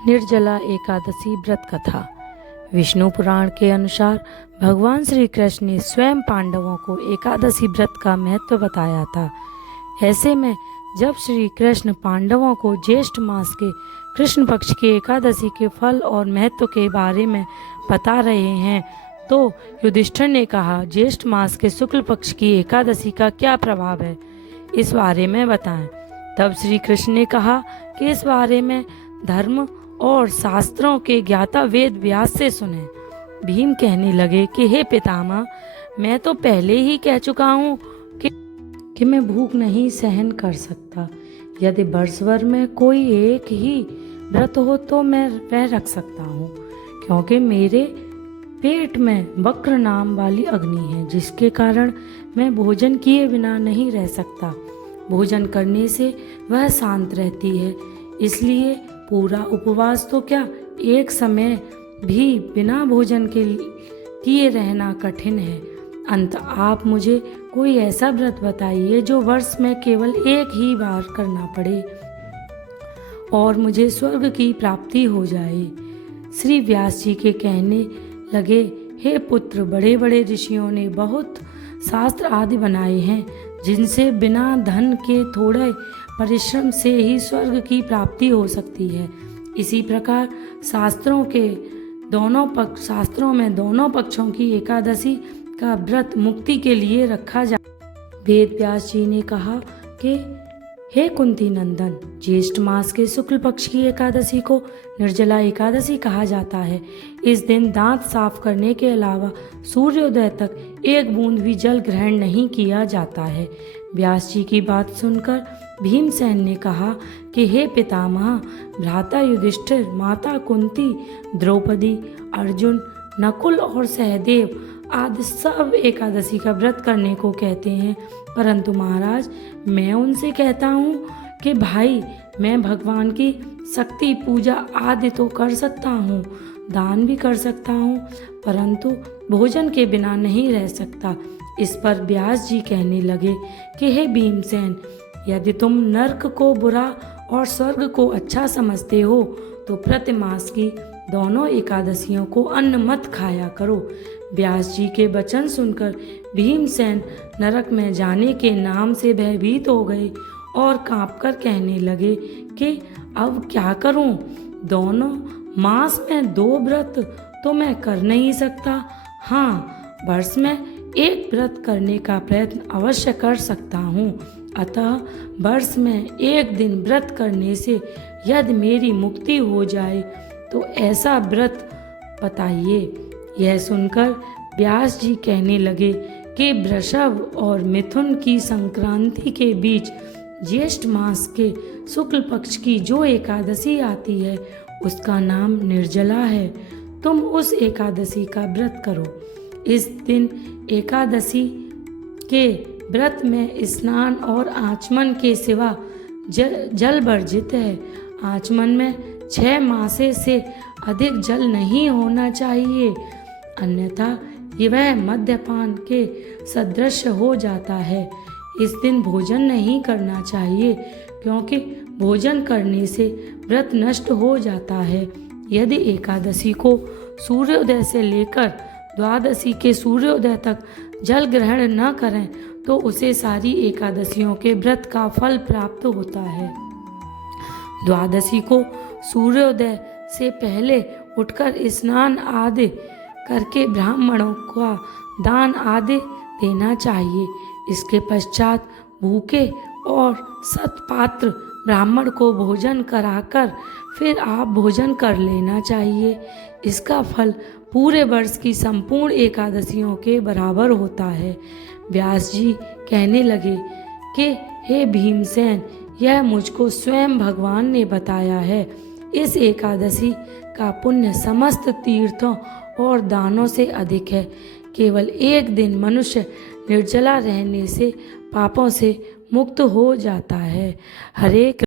निर्जला एकादशी व्रत कथा। विष्णु पुराण के अनुसार भगवान श्री कृष्ण ने स्वयं पांडवों को एकादशी व्रत का महत्व बताया था। ऐसे में जब श्री कृष्ण पांडवों को ज्येष्ठ मास के कृष्ण पक्ष की एकादशी के फल और महत्व के बारे में बता रहे हैं, तो युधिष्ठिर ने कहा, ज्येष्ठ मास के शुक्ल पक्ष की एकादशी का क्या प्रभाव है, इस बारे में बताएं। तब श्री कृष्ण ने कहा कि इस बारे में धर्म और शास्त्रों के ज्ञाता वेद व्यास से सुने। भीम कहने लगे कि हे पितामह, मैं तो पहले ही कह चुका हूँ कि मैं भूख नहीं सहन कर सकता। यदि वर्ष भर में कोई एक ही व्रत हो तो मैं वह रख सकता हूँ, क्योंकि मेरे पेट में वक्र नाम वाली अग्नि है, जिसके कारण मैं भोजन किए बिना नहीं रह सकता। भोजन करने से वह शांत रहती है, इसलिए पूरा उपवास तो क्या, एक समय भी बिना भोजन के किए रहना कठिन है। अंत आप मुझे कोई ऐसा व्रत बताइए जो वर्ष में केवल एक ही बार करना पड़े और मुझे स्वर्ग की प्राप्ति हो जाए। श्री व्यास जी के कहने लगे, हे पुत्र, बड़े बड़े ऋषियों ने बहुत शास्त्र आदि बनाए हैं, जिनसे बिना धन के थोड़े परिश्रम से ही स्वर्ग की प्राप्ति हो सकती है। इसी प्रकार शास्त्रों में दोनों पक्षों की एकादशी का व्रत मुक्ति के लिए रखा जा। वेद व्यास जी ने कहा कि हे कुंती नंदन, ज्येष्ठ मास के शुक्ल पक्ष की एकादशी को निर्जला एकादशी कहा जाता है। इस दिन दांत साफ करने के अलावा सूर्योदय तक एक बूंद भी जल ग्रहण नहीं किया जाता है। व्यास जी की बात सुनकर भीमसेन ने कहा कि हे पितामह, भ्राता युधिष्ठिर, माता कुंती, द्रौपदी, अर्जुन, नकुल और सहदेव आदि सब एकादशी का व्रत करने को कहते हैं, परंतु महाराज, मैं उनसे कहता हूँ कि भाई, मैं भगवान की शक्ति पूजा आदि तो कर सकता हूँ, दान भी कर सकता हूँ, परंतु भोजन के बिना नहीं रह सकता। इस पर व्यास जी कहने लगे कि हे भीमसेन, यदि तुम नर्क को बुरा और स्वर्ग को अच्छा समझते हो तो प्रतिमास की दोनों एकादशियों को अन्न मत खाया करो। व्यास जी के वचन सुनकर भीमसेन नरक में जाने के नाम से भयभीत हो गए और कांपकर कहने लगे कि अब क्या करूं? दोनों मास में 2 व्रत तो मैं कर नहीं सकता। हाँ, वर्ष में एक व्रत करने का प्रयत्न अवश्य कर सकता हूँ। अतः वर्ष में एक दिन व्रत करने से यदि मेरी मुक्ति हो जाए तो ऐसा व्रत बताइए। यह सुनकर व्यास जी कहने लगे कि वृषभ और मिथुन की संक्रांति के बीच ज्येष्ठ मास के शुक्ल पक्ष की जो एकादशी आती है, उसका नाम निर्जला है। तुम उस एकादशी का व्रत करो। इस दिन एकादशी के व्रत में स्नान और आचमन के सिवा जल वर्जित है। आचमन में 6 मासे से अधिक जल नहीं होना चाहिए, अन्यथा वह मद्यपान के सदृश हो जाता है। इस दिन भोजन नहीं करना चाहिए, क्योंकि भोजन करने से व्रत नष्ट हो जाता है। यदि एकादशी को सूर्योदय से लेकर द्वादशी के सूर्योदय तक जल ग्रहण न करें तो उसे सारी एकादशियों के व्रत का फल प्राप्त होता है। द्वादशी को सूर्योदय से पहले उठकर स्नान आदि करके ब्राह्मणों का दान आदि देना चाहिए। इसके पश्चात भूखे और सत्पात्र ब्राह्मण को भोजन कराकर फिर आप भोजन कर लेना चाहिए। इसका फल पूरे वर्ष की संपूर्ण एकादशियों के बराबर होता है। व्यास जी कहने लगे कि हे भीमसेन, यह मुझको स्वयं भगवान ने बताया है। इस एकादशी का पुण्य समस्त तीर्थों और दानों से अधिक है। केवल एक दिन मनुष्य निर्जला रहने से पापों से मुक्त हो जाता है। हरे